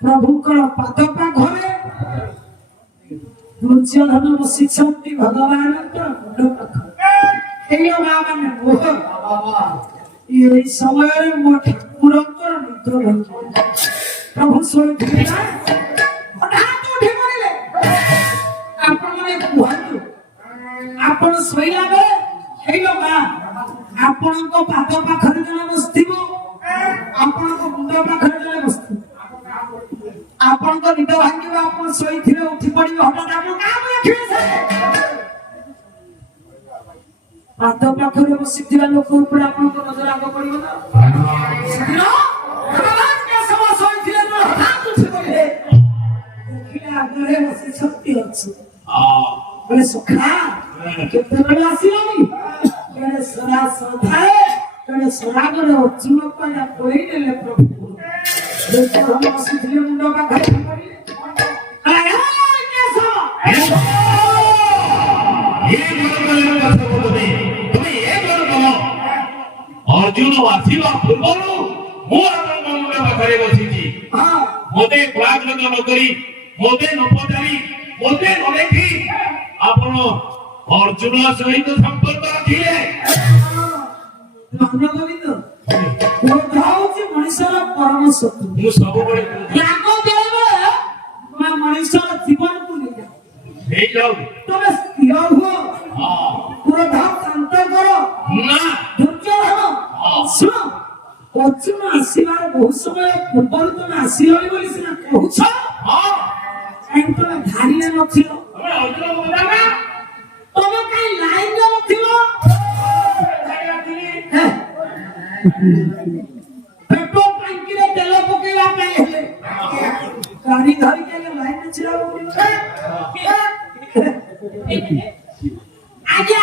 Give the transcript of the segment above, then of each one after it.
प्रभुकर पाद पाखरे दुर्योधन बसिछंती भगवान मुंड पाखरे ये समय मो ठाकुर निद्र प्रभु शोई हठात उठी पड़े आपण मैंने कहतु आपण शोला बेले आपण पाद पाखरे जन बसथिबो आपण मुंड पाखरे जन बसथिबो आपण को निद भांगिबो आपण सोई थिले उठी पड़िबो हठात आपण काम रखिबे से पाद पाखरे बसिथिबा लोक ऊपर आपण को नजर आग पड़िबो ना भगवान के सम सोई थिले तो हठात उठी पड़िले देखिले आगरे बसि शक्ति अछि बोले सुखा केते बेला आसीलानी केने सदा सधाए केने सरागरे अर्जुन पाया कोई देले प्रभु देखो हम आसीथिले मुंड पाखरे पड़िले अरे के सम ये बोलबो कथा बोलबे तुमे ए बोलबो अर्जुन आसीबा पूर्वरु मो आपन मुंड पाखरे बसिची मोते प्राग्रत न करी मोते न पचारी मोते न देखी आपण अर्जुन सहित संपर्क रखिले मानव गोविंद बोधाउची मनुष्यर परम शत्रु मु सब बळे याको देबे मैं मनुष्यर जीवन को ले जा हे जाऊ तमे स्थिर हो क्रोध शांत करो ना धैर्य रहो सुनो अर्जुन आसीबार बहुत समय पूर्व तुम आसीलि बोली सिना कहूछ एंतो धारिले नथिलो तमे अर्जुन को बताना तमे काई लाइन रे नथिलो पेट्रोल टंकी रे तेल पकेला पाए हेले गाड़ी धरि के लाइन में छिरा आज्ञा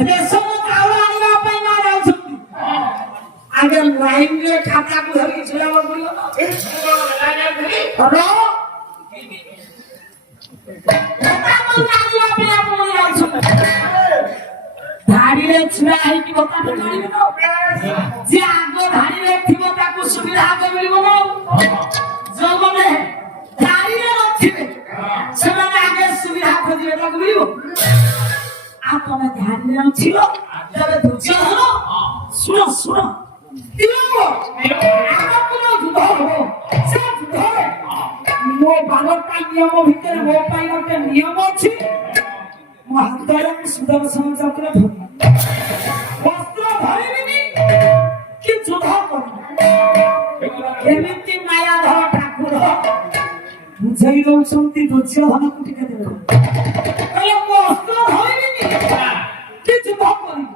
देशो चावल आनिबा पाई ना जाउछथि आगे लाइन रे खाता को धरि छिरा बोलियो अरे धाड़ी रे छिरा है कि बता तो जानिबे न जे आगो धाड़ी रे थिबो ताकू सुविधा के मिलबो न जो माने धाड़ी रे नथिबे से माने आगे सुविधा खोजिबे ताकू मिलबो आ तमे धाड़ी रे नथिलो तबे धुजियो हलो सुनो सुनो दिलो आपनो जुधो हो से जुधो मो बालटा नियम भितर मो पाई गोटे नियम अछि महात्मा सुदर्शन चक्र वस्त्र धरिबिनी कि युद्ध एमिति माया धर ठाकुर बुझाई दउछंती दुर्योधन को टिके देबे कहले वस्त्र धरिबिनी कि युद्ध करिबी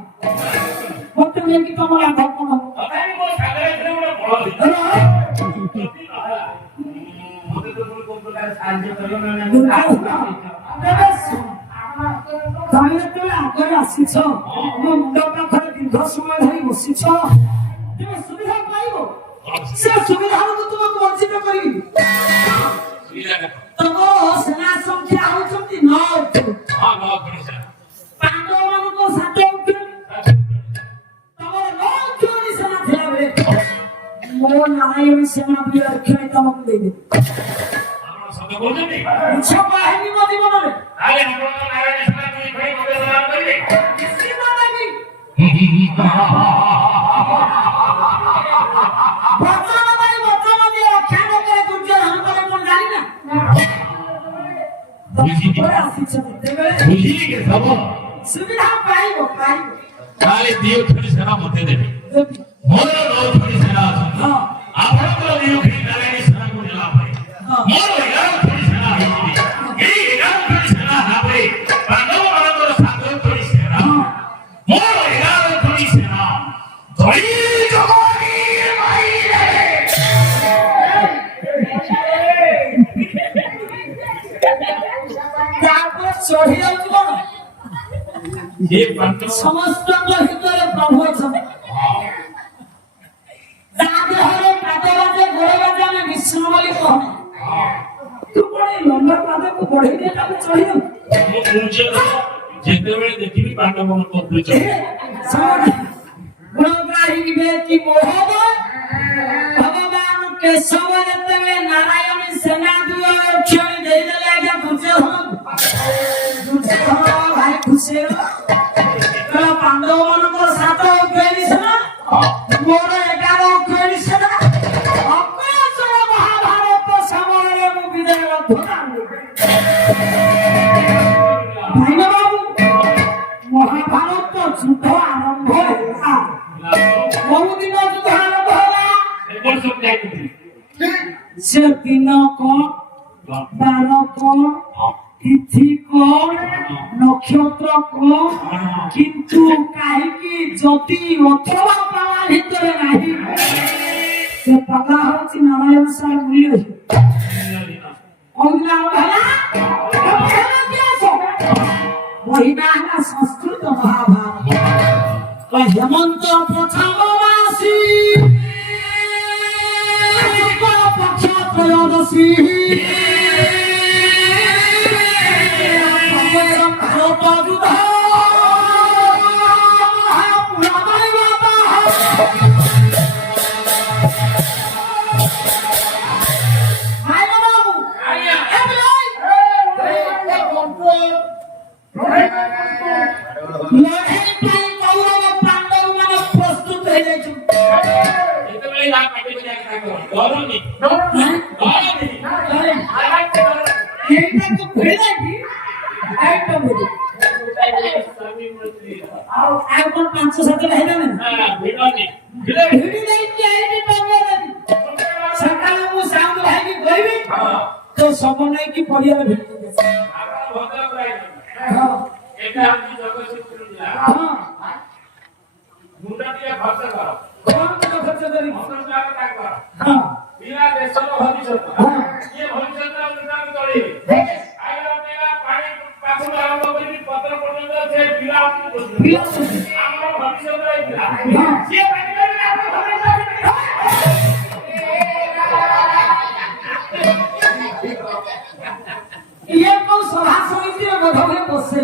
मते नेकी तमरा धक्का अरे मो सागरे रे बड़ मोते तो बोल कंप्यूटर साहाय्य करियो ना तमे तो आगे आसीछ मो मुंड पाखरे दीर्घ समय धरि बसिछ तुम सुविधा पाइबो से सुविधा को तुम वंचित करिबी सुविधा तम सेना संख्या होचंती 9 हां 9 करिसा पांडव मान को 7 उठ तमर 9 जोड़ी सेना थिला बेले मो नारायण सेना भी रखे तमक देबे सब बोलते इच्छा बाहेनी मो जीवन रे अरे हम नारायण सेना कोई भाई मोटे सलाम करिले सीमा देवी बचन भाई बचन दे रक्षा करे दुर्योधन करे कोन जानी ना बुझी के सब सुविधा पाइबो काले दियो थोड़ी सेना मते देबे मोर नो थोड़ी सेना हां आपण को दियो कि नारायण सेना को दिला पाए मोर यार थोड़ी सेना है ए यार थोड़ी सेना है पांडव ଚଢି ଯାଉଛି କଣ ସେ ପାଣ୍ଡବ ସମସ୍ତଙ୍କ ଭିତରେ ପ୍ରଭୁ ଅଛନ୍ତି ତା ଦେହରେ ପାଦ ବାଜେ ଗୋଡ ବାଜେ ଆମେ ବିଷ୍ଣୁ ବୋଲି କହୁ ତୁ କଣ ଏଇ ଲମ୍ବା ପାଦକୁ ବଢେଇ দিয়ে ତାକୁ ଚଢି ଯାଉ ଯେତେବେଳେ ଦେଖିବି ପାଣ୍ଡବଙ୍କ ଉପରେ ଗୁଣଗ୍ରାହୀ କି ମୋହବ ଭଗବାନ କେଶବ ଯେତେବେଳେ ନାରାୟଣ ସେନା କ୍ଷଣି ଦେଇଦେଲେ ଆଜ୍ଞା ଦୁର୍ଯ୍ୟୋଧନ ଭାରି ଖୁସି ପାଣ୍ଡବ ମାନଙ୍କର 7 ଅକ୍ଷୟୀ ସେନା ମୋର 11 ଅକ୍ଷୟୀ ସେନା ଅକଳଚଳ ମହାଭାରତ ସମୟରେ ମୁଁ ବିଜୟ ଲବ୍ଧ ଭାଇନା ବାବୁ ମହାଭାରତ ଯୁଦ୍ଧ ଆରମ୍ଭ ହେଲା ବହୁଦିନ ଯୁଦ୍ଧ ଆରମ୍ଭ ହେଲା ସେ ଦିନ କଣ ବାର କଣ ତିଥି କଣ ନକ୍ଷତ୍ର କଣ କିନ୍ତୁ କାହିଁକି ଯଦି ଅଥବା ପାଲା ଭିତରେ ନାହିଁ ସେ ପାଲା ହଉଛି ନାରାୟଣ ସାର ମୂଲ୍ୟ କହୁଥିଲା ମହିମା ହେଲା ସଂସ୍କୃତ ମହାଭାରତ ହେମନ୍ତ ପ୍ରଥମ ମାସୀ ପକ୍ଷ ତ୍ରୟୋଦଶୀ ଭାରତ ଯୁଦ୍ଧ ଲଢ଼େଇ ପାଇଁ କୌରବ ପାଣ୍ଡବ ମାନେ ପ୍ରସ୍ତୁତ ହେଇଯାଇଛନ୍ତି ଏଇଟାକୁ ଭିଡ଼ି ଦେଇକି ଆଇଟମ ଭିଡ଼ି ଆଉ କଣ 5-7 ହେଇଯାବେ ଭିଡ଼ି ଦେଇକି ଏଇଠି ଟଙ୍ଗେଇ ଦେବି ସକାଳେ ମୁଁ ସାଉଣ୍ଡ ଭାଇକି କହିବି ତ ସବୁ ନେଇକି ପଡ଼ିଆରେ ଭିଡ଼ି ଦେଇକି ହଁ ମୁଣ୍ଡ ଟିକେ ଖର୍ଚ୍ଚ କର କଣ ଖର୍ଚ୍ଚ କରି ହଁ ବିନା ଦେଶର ଭବିଷ୍ୟତ କିଏ ଭବିଷ୍ୟତ ମୁଣ୍ଡକୁ ତଳିବେ ଆଇଲା ପିଲା ପାଣି ପାଖରୁ ଆରମ୍ଭ କରି ପତ୍ର ପର୍ଯ୍ୟନ୍ତ ସେ ପିଲା ଆମର ଭବିଷ୍ୟତ ରହିଥିଲା ସିଏ ପାଣି କରିଲେ ଆମର ଭବିଷ୍ୟତ ଇଏ କୋଉ ସଭା ସମିତିରେ ବୋଧ ହୁଏ ବସେ